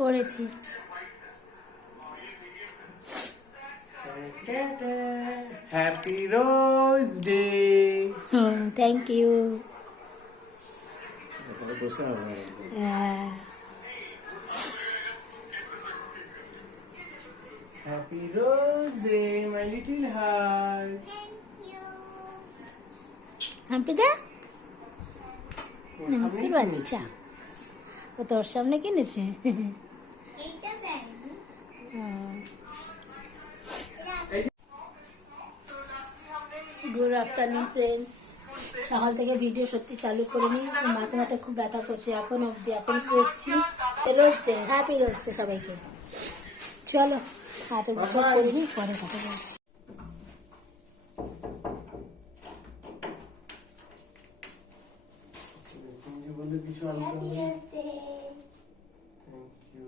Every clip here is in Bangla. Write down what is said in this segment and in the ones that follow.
করেছি। Happy rose day. Thank you. Happy rose day my little heart. হাম্পিদা তোর বাচ্চা, ও তোর সামনে কিনেছে। Good afternoon friends. সকাল থেকে ভিডিও সত্যি চালু করিনি, মাঝে মাঝে খুব ব্যথা করছে এখন অবধি। এখন করছি rose day, happy rose day সবাইকে। চলো হাতে বসে করিনি, পরে কথা বলছি। কিছু আনতে হবে। Thank you.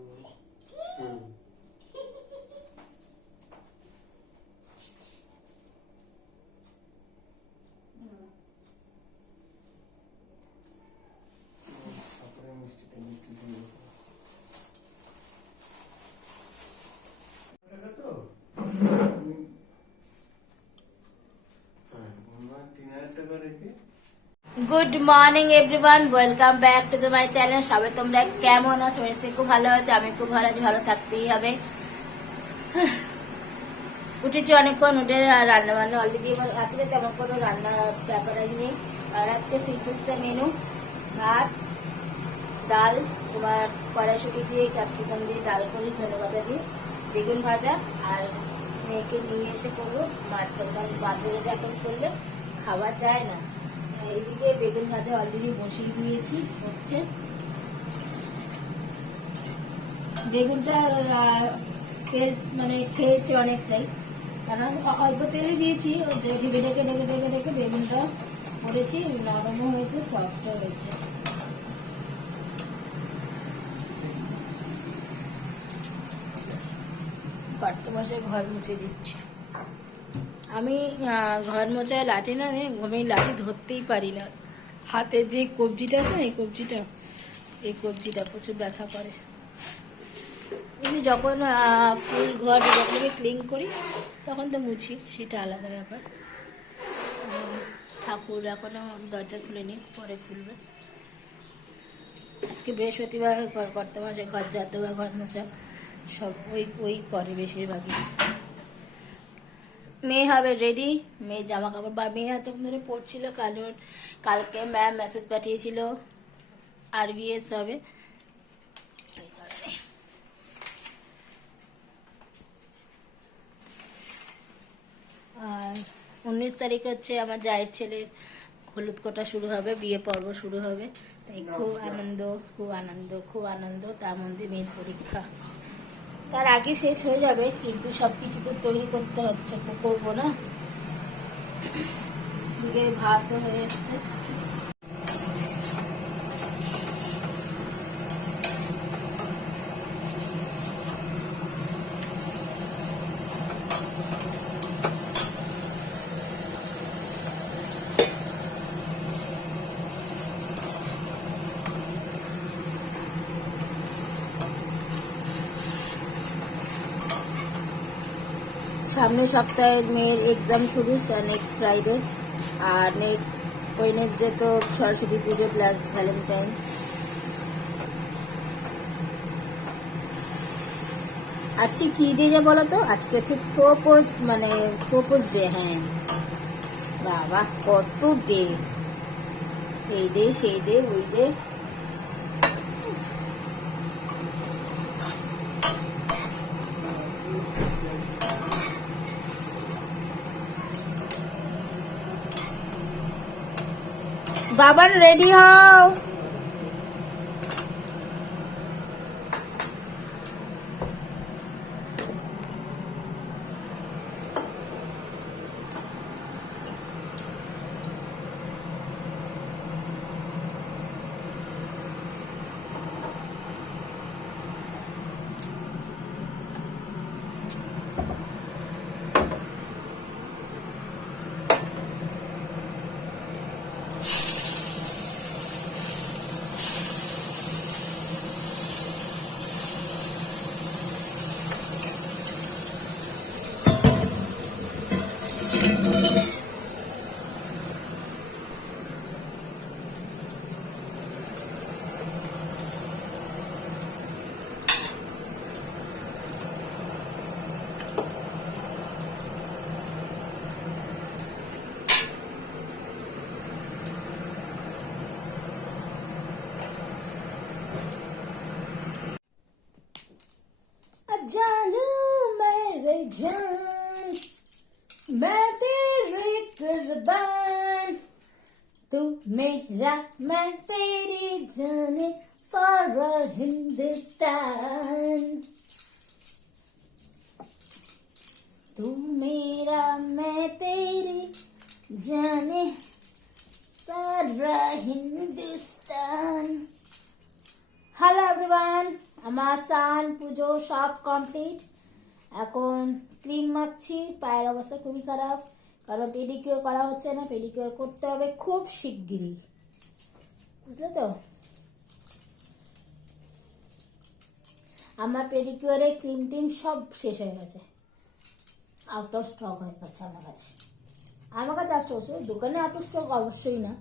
Good morning everyone, welcome back to my channel. সবাই তোমরা কেমন আছো? নিশ্চয়ই খুব ভালো আছো, আমি খুব ভালো আছি, ভালো থাকতেই হবে। উঠেছি অনেকক্ষণ, উঠে রান্না বান্না অলরেডি। আজকে তেমন কোনো রান্না ব্যাপার নেই। আর আজকে সিম্পলসের মেনু ভাত, ডাল, তোমার কড়াইশুঁটি দিয়ে ক্যাপসিকাম দিয়ে ডাল করি, ধনেপাতা দিয়ে, বেগুন ভাজা, আর মেয়েকে নিয়ে এসে করবো মাছ ভাজা। কারণ মাছ ভাজাটা এখন করলে খাওয়া যায় না। এইদিকে বেগুন ভাজা অলরেডি বসিয়ে দিয়েছি, হচ্ছে। বেগুনটা তেল মানে খেয়েছি অনেকটাই, কারণ অল্প তেলে দিয়েছি। ঢেকে ঢেকে ঢেকে ঢেকে ঢেকে বেগুনটা করেছি, নরমও হয়েছে, সফটও হয়েছে। বর্তমানে ঘর মুছে দিচ্ছে। আমি ঘর মোছায় লাঠি না, আমি লাঠি ধরতেই পারি না। হাতের যে কবজিটা আছে, এই কবজিটা প্রচুর ব্যথা করে। এমনি যখন ফুল ঘর যখন আমি ক্লিন করি তখন তো মুছি, সেটা আলাদা ব্যাপার। ঠাকুর এখনো দরজা খুলেনি, পরে খুলবে। আজকে বৃহস্পতিবার, করতে মাসে ঘর ঝাড় দেওয়া, ঘর মোছা সব ওই করে বেশিরভাগই। মেয়ে হবে রেডি, মেয়ে জামা কাপড় বা মেয়ে এতক্ষণ ধরে পড়ছিল। কালকে ম্যাম মেসেজ পাঠিয়েছিল RBS হবে। আর 19 তারিখ হচ্ছে আমার জায়ের ছেলের হলুদ কোটা শুরু হবে, বিয়ে পর্ব শুরু হবে। তাই খুব আনন্দ, খুব আনন্দ, খুব আনন্দ। তার মধ্যে মেয়ের পরীক্ষা, তার আগে শেষ হয়ে যাবে, কিন্তু সবকিছু তো তৈরি করতে হচ্ছে, তো করবো না। ভাতও হয়ে এসছে। সামনের সপ্তাহে মেয়ের এক্সাম শুরু, নেক্সট ফ্রাইডে। আর নেক্সট ওয়েডনেসডে তো সরস্বতী পুজো প্লাস ভ্যালেন্টাইন্স। আজকে কি ডে যে বলো তো? আজকে হচ্ছে প্রপোজ ডে। হ্যাঁ বাবা, কত ডে, এই ডে সেই ডে ওই ডে। বাবার রেডি হও। जान मैं तेरी कुर्बान तू मेरा मैं तेरी जाने सारा हिंदुस्तान तू मेरा मैं तेरी जाने সারা হিন্দুস্তান। হ্যালো এভরিওয়ান, আমার স্নান পুজো সব কমপ্লিট। এখন ক্রিম মাখছি। পায়ের অবস্থা খুবই খারাপ, কারণ পেডিকিওর করা হচ্ছে না। পেডিকিওর করতে হবে খুব শিগগিরই, বুঝলে তো। আমার পেডিকিওরে ক্রিম টিম সব শেষ হয়ে গেছে, আউট অফ স্টক হয়ে গেছে আমার কাছে। আসতে দোকানে আউট অফ স্টক অবশ্যই না,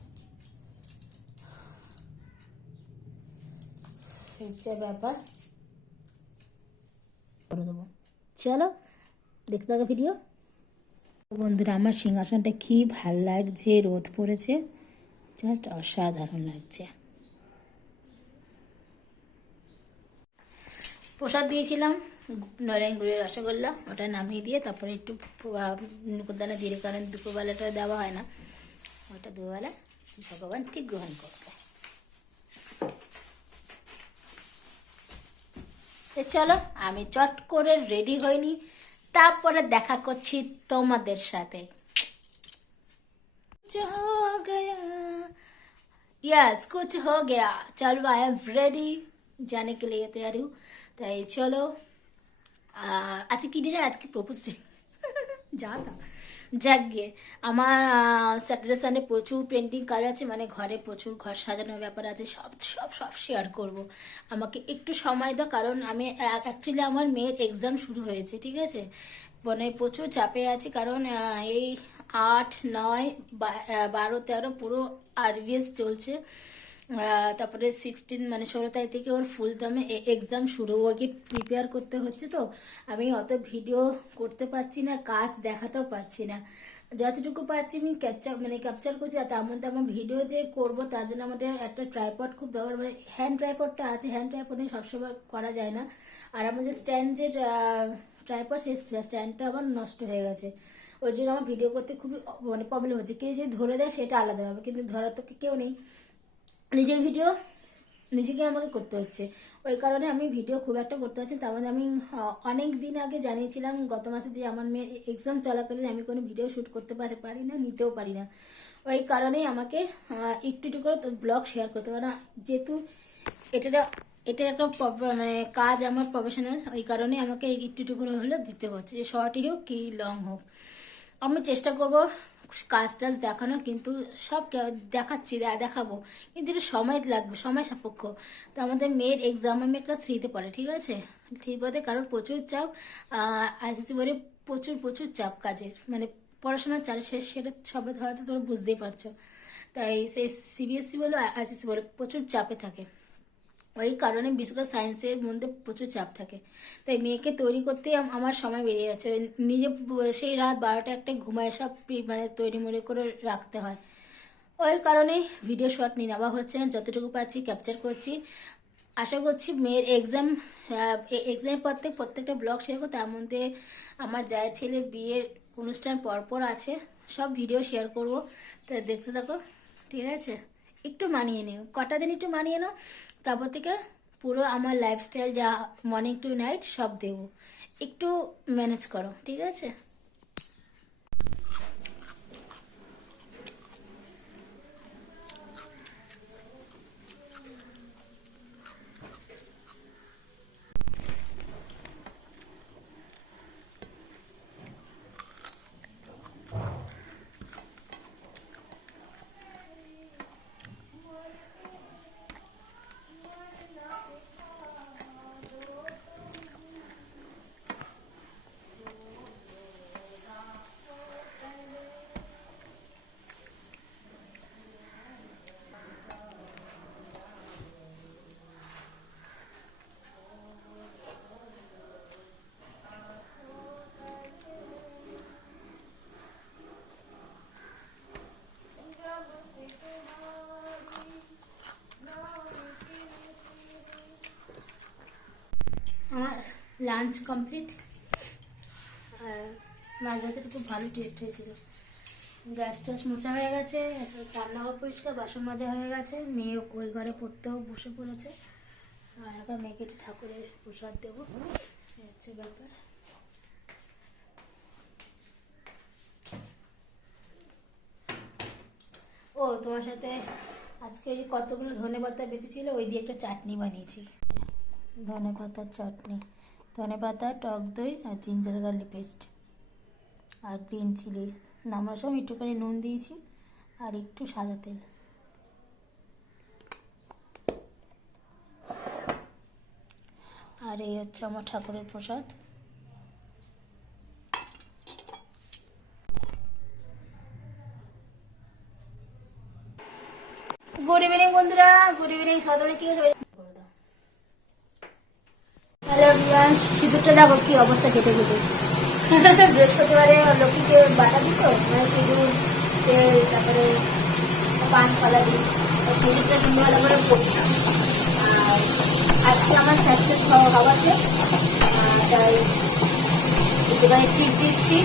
হচ্ছে ব্যাপার। করে দেবো, চলো দেখতে থাকো ভিডিও। বন্ধুরা, আমার সিংহাসনটা কি ভাল লাগছে, রোদ পড়েছে, জাস্ট অসাধারণ লাগছে। প্রসাদ দিয়েছিলাম নরেনগুড়ের রসগোল্লা, ওটা নামিয়ে দিয়ে তারপরে একটু নিকুদানা দিয়ে, কারণ দুপুরবেলাটা দেওয়া হয় না, ওটা দুবেলা ভগবান ঠিক গ্রহণ করবে। চলো আমি চট করে রেডি হইনি, তারপরে দেখা করছি তোমাদের সাথে। यस कुछ हो गया, चलो आई एम रेडी जाने के लिए तैयार हूँ। তাই চলো, আজকে কি দিন? আজকে প্রপোজ ডে। যা তা যাক গিয়ে, আমার স্যাটারডে সানডে প্রচুর পেন্টিং কাজ আছে, মানে ঘরে প্রচুর ঘর সাজানোর ব্যাপার আছে, সব সব সব শেয়ার করব। আমাকে একটু সময় দাও, কারণ আমি অ্যাকচুয়ালি আমার মেয়ের এক্সাম শুরু হয়েছে, ঠিক আছে। মানে প্রচুর চাপে আছি, কারণ এই 8, 9, 12, 13 পুরো আরবিএস চলছে। তারপরে 16 মানে 16 তারিখ থেকে ওর ফুল দামে এক্সাম শুরু, ওকে প্রিপেয়ার করতে হচ্ছে। তো আমি অত ভিডিও করতে পারছি না, কাজ দেখাতেও পারছি না, যতটুকু পারছি আমি ক্যাপচার করছি। আর তার মধ্যে আমার ভিডিও যে করবো তার জন্য আমাদের একটা ট্রাইপড খুব দরকার, মানে হ্যান্ড ট্রাইপডটা আছে, হ্যান্ড ট্রাইপডে সবসময় করা যায় না। আর আমার যে স্ট্যান্ড, যে ট্রাইপড, সেই স্ট্যান্ডটা আবার নষ্ট হয়ে গেছে, ওই জন্য আমার ভিডিও করতে খুবই মানে প্রবলেম হচ্ছে। কেউ যদি ধরে দেয় সেটা আলাদা হবে, কিন্তু ধরার তো কেউ নেই, নিজের ভিডিও নিজেকে আমাকে করতে হচ্ছে। ওই কারণে আমি ভিডিও খুব একটা করতে পারছি। তার মধ্যে আমি অনেক দিন আগে জানিয়েছিলাম গত মাসে যে আমার মেয়ের এক্সাম চলাকালীন আমি কোনো ভিডিও শ্যুট করতে পারি না, নিতেও পারি না। ওই কারণেই আমাকে একটু একটু করে ব্লগ শেয়ার করতে, কারণ যেহেতু এটা একটা মানে কাজ আমার প্রফেশনাল, ওই কারণে আমাকে একটু একটু করে হলেও দিতে হচ্ছে, যে শর্টই হোক কি লং হোক। আমি চেষ্টা করব কাজ টাজ দেখানো, কিন্তু সব দেখাবো, কিন্তু একটু সময় লাগবে, সময় সাপেক্ষ। তো আমাদের মেয়ের এক্সাম, আমি একটা 3-তে পড়ে, ঠিক আছে, 3 পদে, কারোর প্রচুর চাপ, আইসিসি বলে প্রচুর প্রচুর চাপ কাজের, মানে পড়াশোনার চাল সেটা সবাই হয়তো তোমরা বুঝতেই পারছো। তাই সেই সিবিএসসি বলো আইসিসি বলে প্রচুর চাপে থাকে, ওই কারণে বিশেষ করে সায়েন্সের মধ্যে প্রচুর চাপ থাকে। তাই মেয়েকে তৈরি করতেই আমার সময় বেরিয়ে যাচ্ছে। নিজে সেই রাত 12টা 1টায় ঘুমায়, সব মানে তৈরি মরি করে রাখতে হয়। ওই কারণে ভিডিও শর্ট নিয়ে নেওয়া হচ্ছে না, যতটুকু পাচ্ছি ক্যাপচার করছি। আশা করছি মেয়ের এক্সামের প্রত্যেকটা ব্লগ শেয়ার করবো। তার মধ্যে আমার জায়ের ছেলের বিয়ের অনুষ্ঠান পরপর আছে, সব ভিডিও শেয়ার করব। তো দেখতে থাকো, ঠিক আছে। একটু মানিয়ে নিও, কটা দিন একটু মানিয়ে নাও, তারপর থেকে পুরো আমার লাইফস্টাইল যা মর্নিং টু নাইট সব দেবো, একটু ম্যানেজ করো, ঠিক আছে। আমার লাঞ্চ কমপ্লিট, আর মাছ ভাতটা খুব ভালো টেস্ট হয়েছিল। গ্যাস ট্যাস মোছা হয়ে গেছে, রান্নাঘর পরিষ্কার, বাসন মাজা হয়ে গেছে, মেয়ে ওই ঘরে পড়তেও বসে পড়েছে। আর এখন মেয়েকে একটু ঠাকুরের প্রসাদ দেবো, এই হচ্ছে ব্যাপার। ও তোমার সাথে আজকে কতগুলো ধনেপাতা বেঁচেছিল, ওই দিয়ে একটা চাটনি বানিয়েছি। ধনেপাতার চাটনি, ধনেপাতা, টক দই আর জিঞ্জার গার্লিক পেস্ট আর গ্রিন চিলি। নামার সময় একটুখানি নুন দিয়েছি আর একটু সাদা তেল। আর এই হচ্ছে আমার ঠাকুরের প্রসাদ। গুড ইভিনিং বন্ধুরা, গুড ইভিনিং। সকালে কি হয়েছে করে দাও। হ্যালো এভরিওয়ান, সিঁদুরটা দেখো কি অবস্থা কেটে কেটে। বৃহস্পতিবারে লক্ষ্মীকে বাটা দিত, মানে সিঁদুর, তেল, তারপরে পান কলা দিই, সিঁদুরটা সন্ধ্যাবেলা করে পড়তাম। আর আজকে আমার সাকসেস হওয়াতে তাই একেবারে ঠিক দিচ্ছি।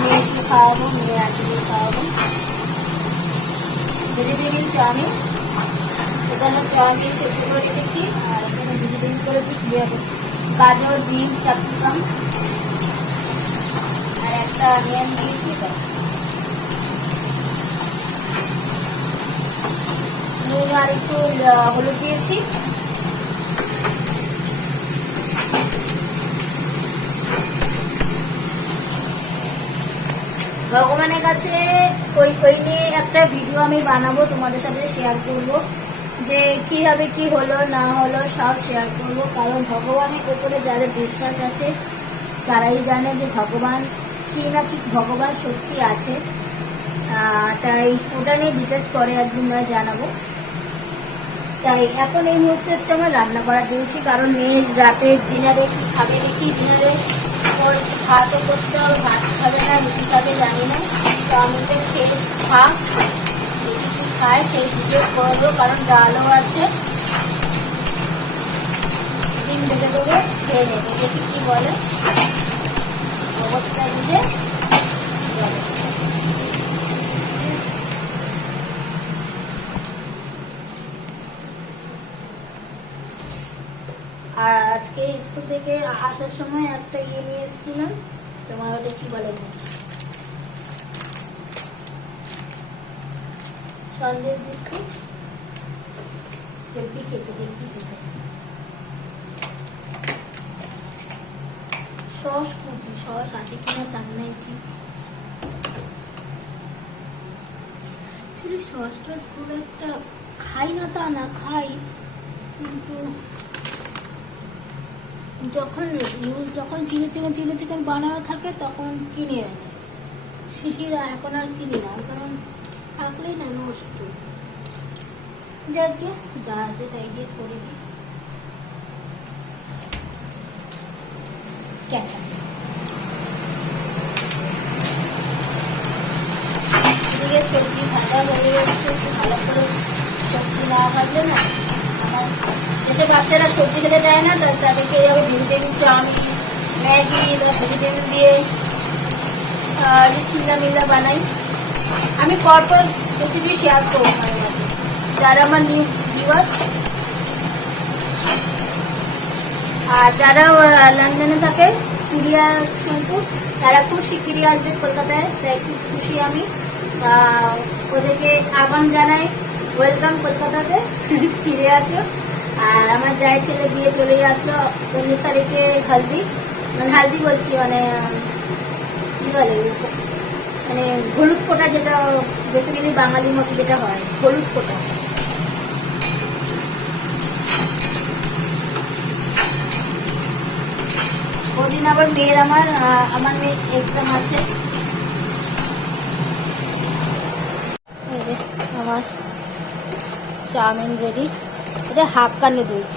মেয়েকে খাওয়াবো, মেয়ে আজকে খাওয়াবো। ভেজিটেবিল চাউমিন, এখানে চাউমিন সেদ্ধ করে রেখেছি। আর এখানে ভেজিটেবিল করেছি, গাজর, বিনস, ক্যাপসিকাম আর একটা অনিয়ন দিয়েছি। নুন আর একটু হলুদ দিয়েছি। ভগবানের কাছে ওই নিয়ে একটা ভিডিও আমি বানাবো, তোমাদের সাথে শেয়ার করব, যে কিভাবে কি হলো না হলো সব শেয়ার করব। কারণ ভগবানের উপরে যাদের বিশ্বাস আছে তারাই জানে যে ভগবান কি না কি, ভগবান সত্যি আছে। তাই ওটা নিয়ে ডিটেলস পরে একদিন জানাবো। তাই এখন এই মুহূর্তে হচ্ছে আমার রান্না করা দিয়েছি, কারণ মেয়ের রাতে ডিনারে কি খাবে দেখি। ডিনারে ওর ভাতও করতে হবে, ভাত খাবে না রুটি খাবে জানি না। চাউমিনটা খেয়ে খাক, রুটি কি খায় সেই ভিডিও করবো, কারণ ডালও আছে, ডিম ভেজে দেবো, খেয়ে নেবে, দেখি কি বলে, অবস্থা বুঝে বলে। আর আজকে স্কুল থেকে আসার সময় একটা ইয়ে নিয়ে এসেছিলাম, তোমার ওটা কি বলে, সন্দেশ বিস্কুট। হেলদি খেতে, হেলদি খেতে। সস কুচি, সস আছে কিনা তার নাই ঠিক। অ্যাকচুয়ালি সস টস খুব একটা খাই না, তা না খাই, কিন্তু যখন চিলি চিকেন বানানো থাকে তখন কিনে আনে শিশিরা। এখন আর কিনি না, কারণ থাকলেই না নষ্ট। যাকে যা আছে তাই দিয়ে করে দিই। কেঁচা এদিকে সবজি ভাজা হয়ে যাচ্ছে, একটু ভালো করে সবজি না ভাজলে না, আমার যেসব বাচ্চারা সবজি খেতে দেয় না তাদেরকে এইভাবে ভেজিটেবিল চাউমিন, ম্যাগি বা ভেজিটেবিল দিয়ে চিল্লা মিল্লা বানাই। আমি পরপর রেসিপি শেয়ার করবো মাঝে মাঝে। যারা আমার নিউ ভিউয়ার্স আর যারা লন্ডনে থাকে, পুরিয়া সোনপুর, তারা খুব শিগগিরই আসবে কলকাতায়। তাই খুব খুশি আমি, ওদেরকে আহ্বান জানাই, ওয়েলকাম কলকাতাতে, ফিরে আসো। আর আমার যাই ছেলে বিয়ে চলেই আসলো, 19 তারিখে হালদি, মানে হালদি বলছি মানে কি বলে, মানে হলুদ ফোঁটা, যেটা বেসিক্যালি বাঙালির মতো যেটা হয় হলুদ ফোঁটা। ওদিন আবার মেয়ের আমার মেয়ের এক্সাম আছে। আমার চাউমিন রেডি, এটা হাক্কা নুডলস।